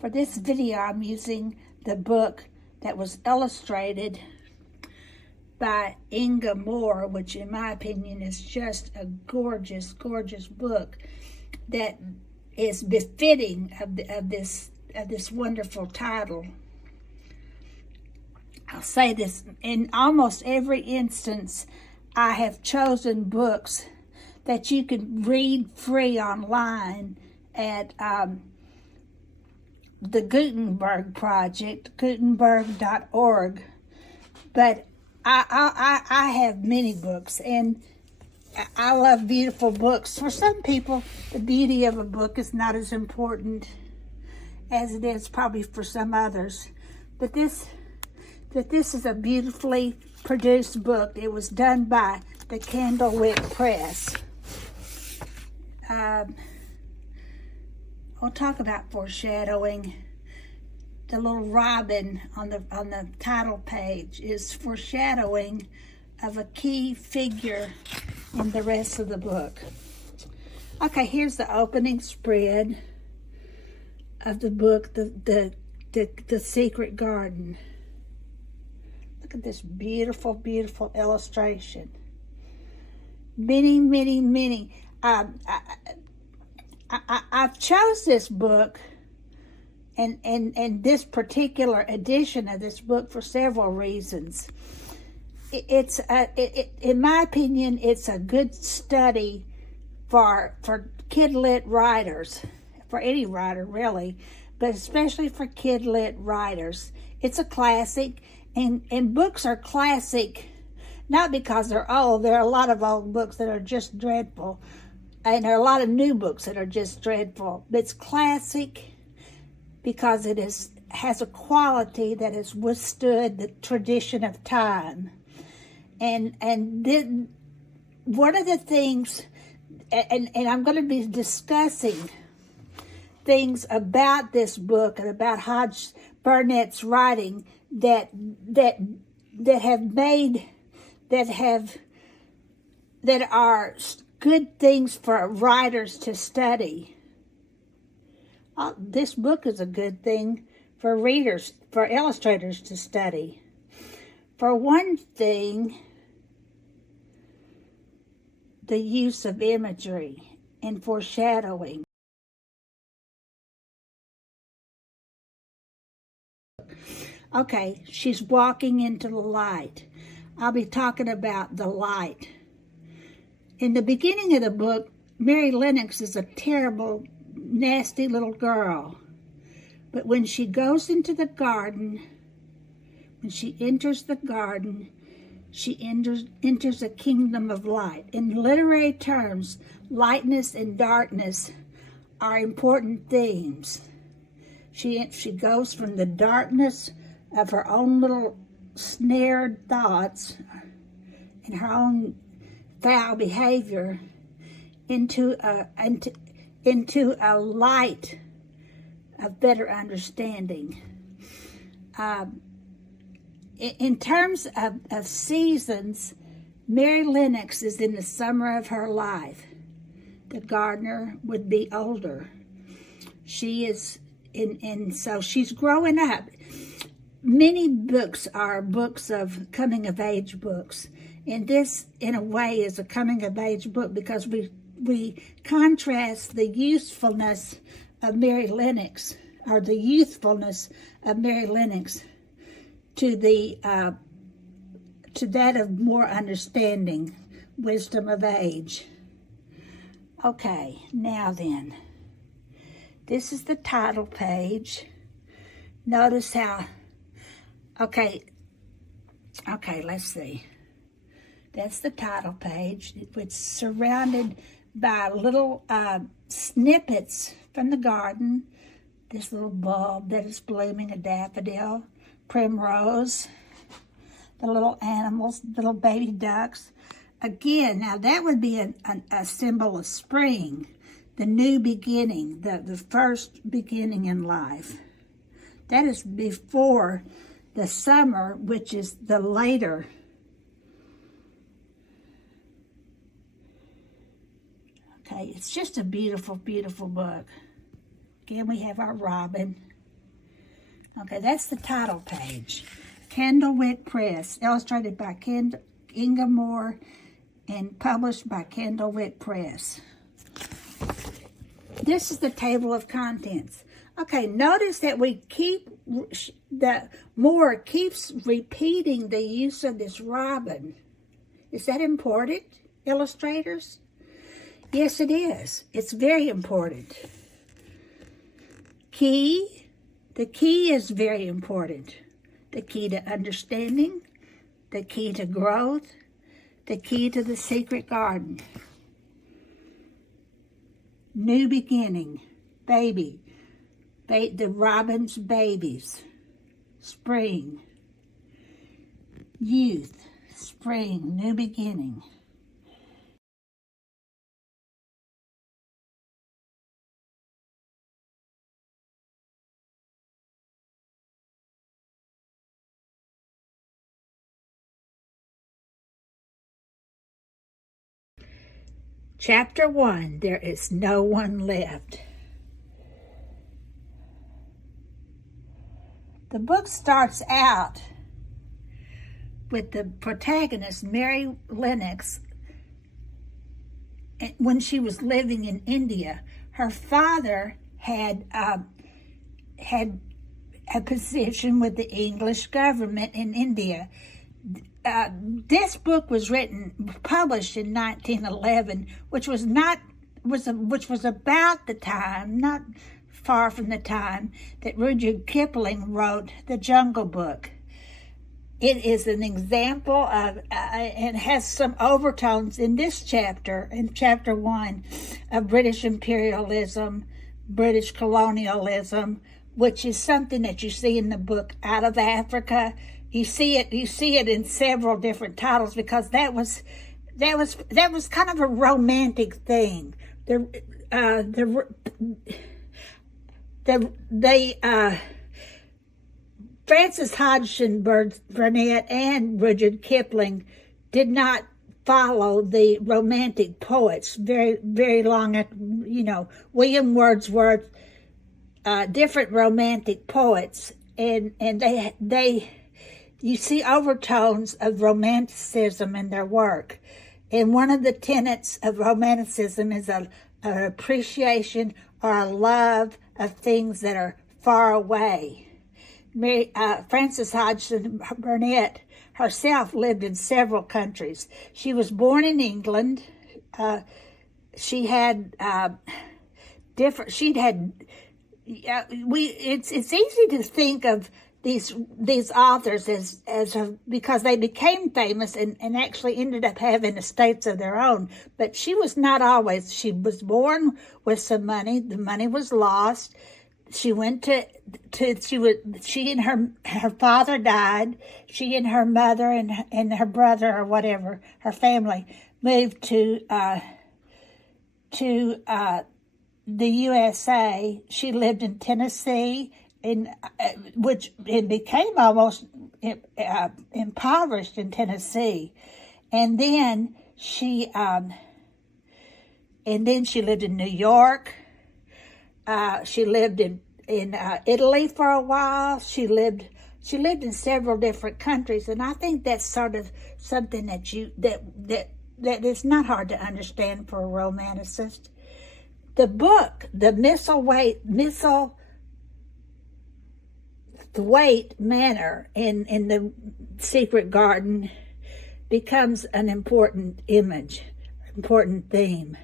For this video, I'm using the book that was illustrated by Inga Moore, which in my opinion is just a gorgeous, gorgeous book that is befitting of this wonderful title. I'll say this, in almost every instance, I have chosen books that you can read free online at the Gutenberg Project, gutenberg.org. But I have many books, and I love beautiful books. For some people, the beauty of a book is not as important as it is probably for some others. But this is a beautifully produced book. It was done by the Candlewick Press. We'll talk about foreshadowing. The little robin on the title page is foreshadowing of a key figure in the rest of the book. Okay, here's the opening spread of the book, the Secret Garden. Look at this beautiful, beautiful illustration. Many, many, many. I've chose this book and this particular edition of this book for several reasons. In my opinion, it's a good study for kid-lit writers, for any writer really, but especially for kid-lit writers. It's a classic, and books are classic not because they're old. There are a lot of old books that are just dreadful, and there are a lot of new books that are just dreadful. But it's classic because it has a quality that has withstood the tradition of time. And then one of the things, and I'm going to be discussing things about this book and about Hodge Burnett's writing that are good things for writers to study. This book is a good thing for readers, for illustrators to study. For one thing, the use of imagery and foreshadowing. Okay, she's walking into the light. I'll be talking about the light. In the beginning of the book, Mary Lennox is a terrible, nasty little girl. But when she goes into the garden, when she enters the garden, she enters a kingdom of light. In literary terms, lightness and darkness are important themes. She goes from the darkness of her own little snared thoughts and her own foul behavior into a light of better understanding. In terms of seasons, Mary Lennox is in the summer of her life. The gardener would be older. She is so she's growing up. Many books are books of coming-of-age books. And this, in a way, is a coming-of-age book because we contrast the usefulness of Mary Lennox, or the youthfulness of Mary Lennox, to that of more understanding, wisdom of age. Okay, now then, this is the title page. Notice how, okay, let's see. That's the title page. It's surrounded by little snippets from the garden. This little bulb that is blooming, a daffodil, primrose, the little animals, little baby ducks. Again, now that would be a symbol of spring, the new beginning, the first beginning in life. That is before the summer, which is the later. Okay, it's just a beautiful, beautiful book. Again, we have our robin. Okay, that's the title page. Candlewick Press, illustrated by Inga Moore and published by Candlewick Press. This is the table of contents. Okay, notice that Moore keeps repeating the use of this robin. Is that important, illustrators? Yes, it is. It's very important. Key. The key is very important. The key to understanding, the key to growth, the key to the secret garden. New beginning, baby, the robin's babies, spring, youth, spring, new beginning. Chapter 1, There is No One Left. The book starts out with the protagonist, Mary Lennox, when she was living in India. Her father had a position with the English government in India. This book was published in 1911, which was about the time, not far from the time, that Rudyard Kipling wrote The Jungle Book. It is an example of, and has some overtones in this chapter, in chapter 1, of British imperialism, British colonialism, which is something that you see in the book Out of Africa. You see it in several different titles, because that was kind of a romantic thing. Frances Hodgson Burnett and Rudyard Kipling did not follow the romantic poets very, very long. William Wordsworth, different romantic poets, and they you see overtones of romanticism in their work. And one of the tenets of romanticism is an appreciation or a love of things that are far away. Frances Hodgson Burnett herself lived in several countries. She was born in England. It's easy to think of these authors because they became famous and actually ended up having estates of their own. But she was not always. She was born with some money. The money was lost. She went she and her father died. She and her mother and her brother, or whatever, her family, moved to the USA. She lived in Tennessee, which became almost impoverished in Tennessee, and then she lived in New York. She lived in Italy for a while. She lived in several different countries, and I think that's sort of something that is not hard to understand for a romanticist. The book, the Thwaite Manor in the Secret Garden, becomes an important image, important theme.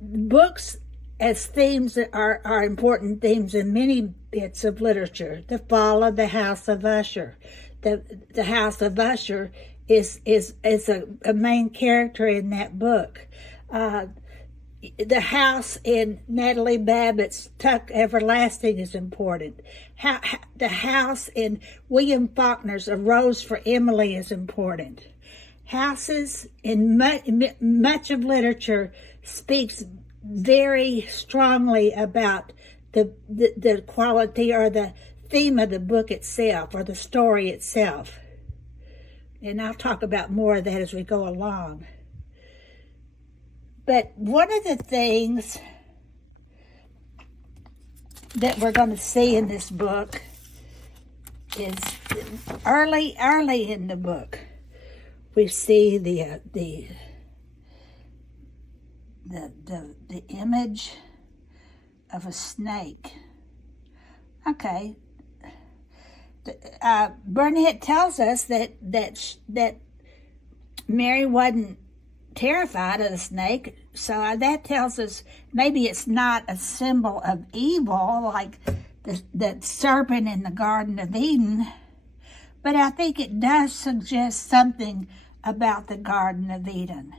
Books as themes are important themes in many bits of literature. The fall of the House of Usher. The House of Usher is a main character in that book. The house in Natalie Babbitt's Tuck Everlasting is important. The house in William Faulkner's A Rose for Emily is important. Houses in much of literature speaks very strongly about the quality or the theme of the book itself, or the story itself. And I'll talk about more of that as we go along. But one of the things that we're going to see in this book is early in the book. We see the image of a snake. Okay. Burnett tells us that Mary wasn't terrified of the snake, so that tells us maybe it's not a symbol of evil like the serpent in the Garden of Eden, but I think it does suggest something about the Garden of Eden.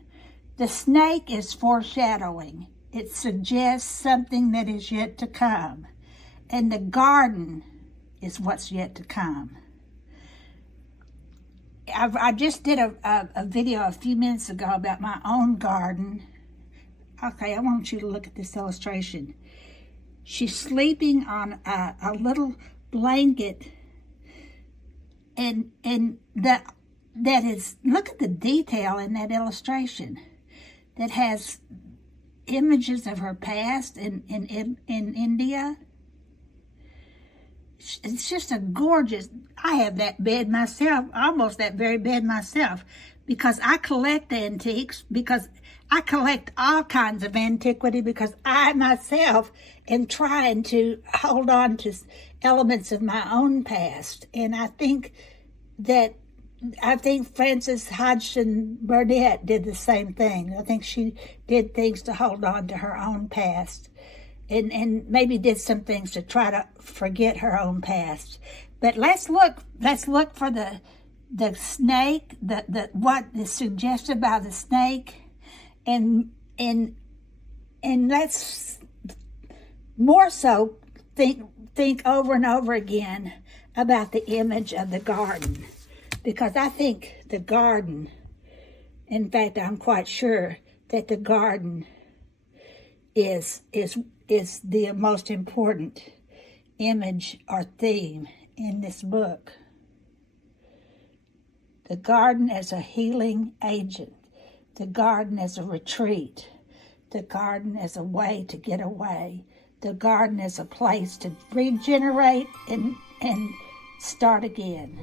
The snake is foreshadowing. It suggests something that is yet to come, and the garden is what's yet to come. I just did a video a few minutes ago about my own garden. Okay, I want you to look at this illustration. She's sleeping on a little blanket, and that is, look at the detail in that illustration that has images of her past in India. It's just a gorgeous, I have that bed myself, almost that very bed myself, because I collect antiques, because I collect all kinds of antiquity, because I myself am trying to hold on to elements of my own past. And I think Frances Hodgson Burnett did the same thing. I think she did things to hold on to her own past. And maybe did some things to try to forget her own past. But let's look for the snake, what is suggested by the snake, and let's more so think over and over again about the image of the garden, because I think the garden, in fact, I'm quite sure that the garden is the most important image or theme in this book. The garden as a healing agent, the garden as a retreat, the garden as a way to get away, the garden as a place to regenerate and start again.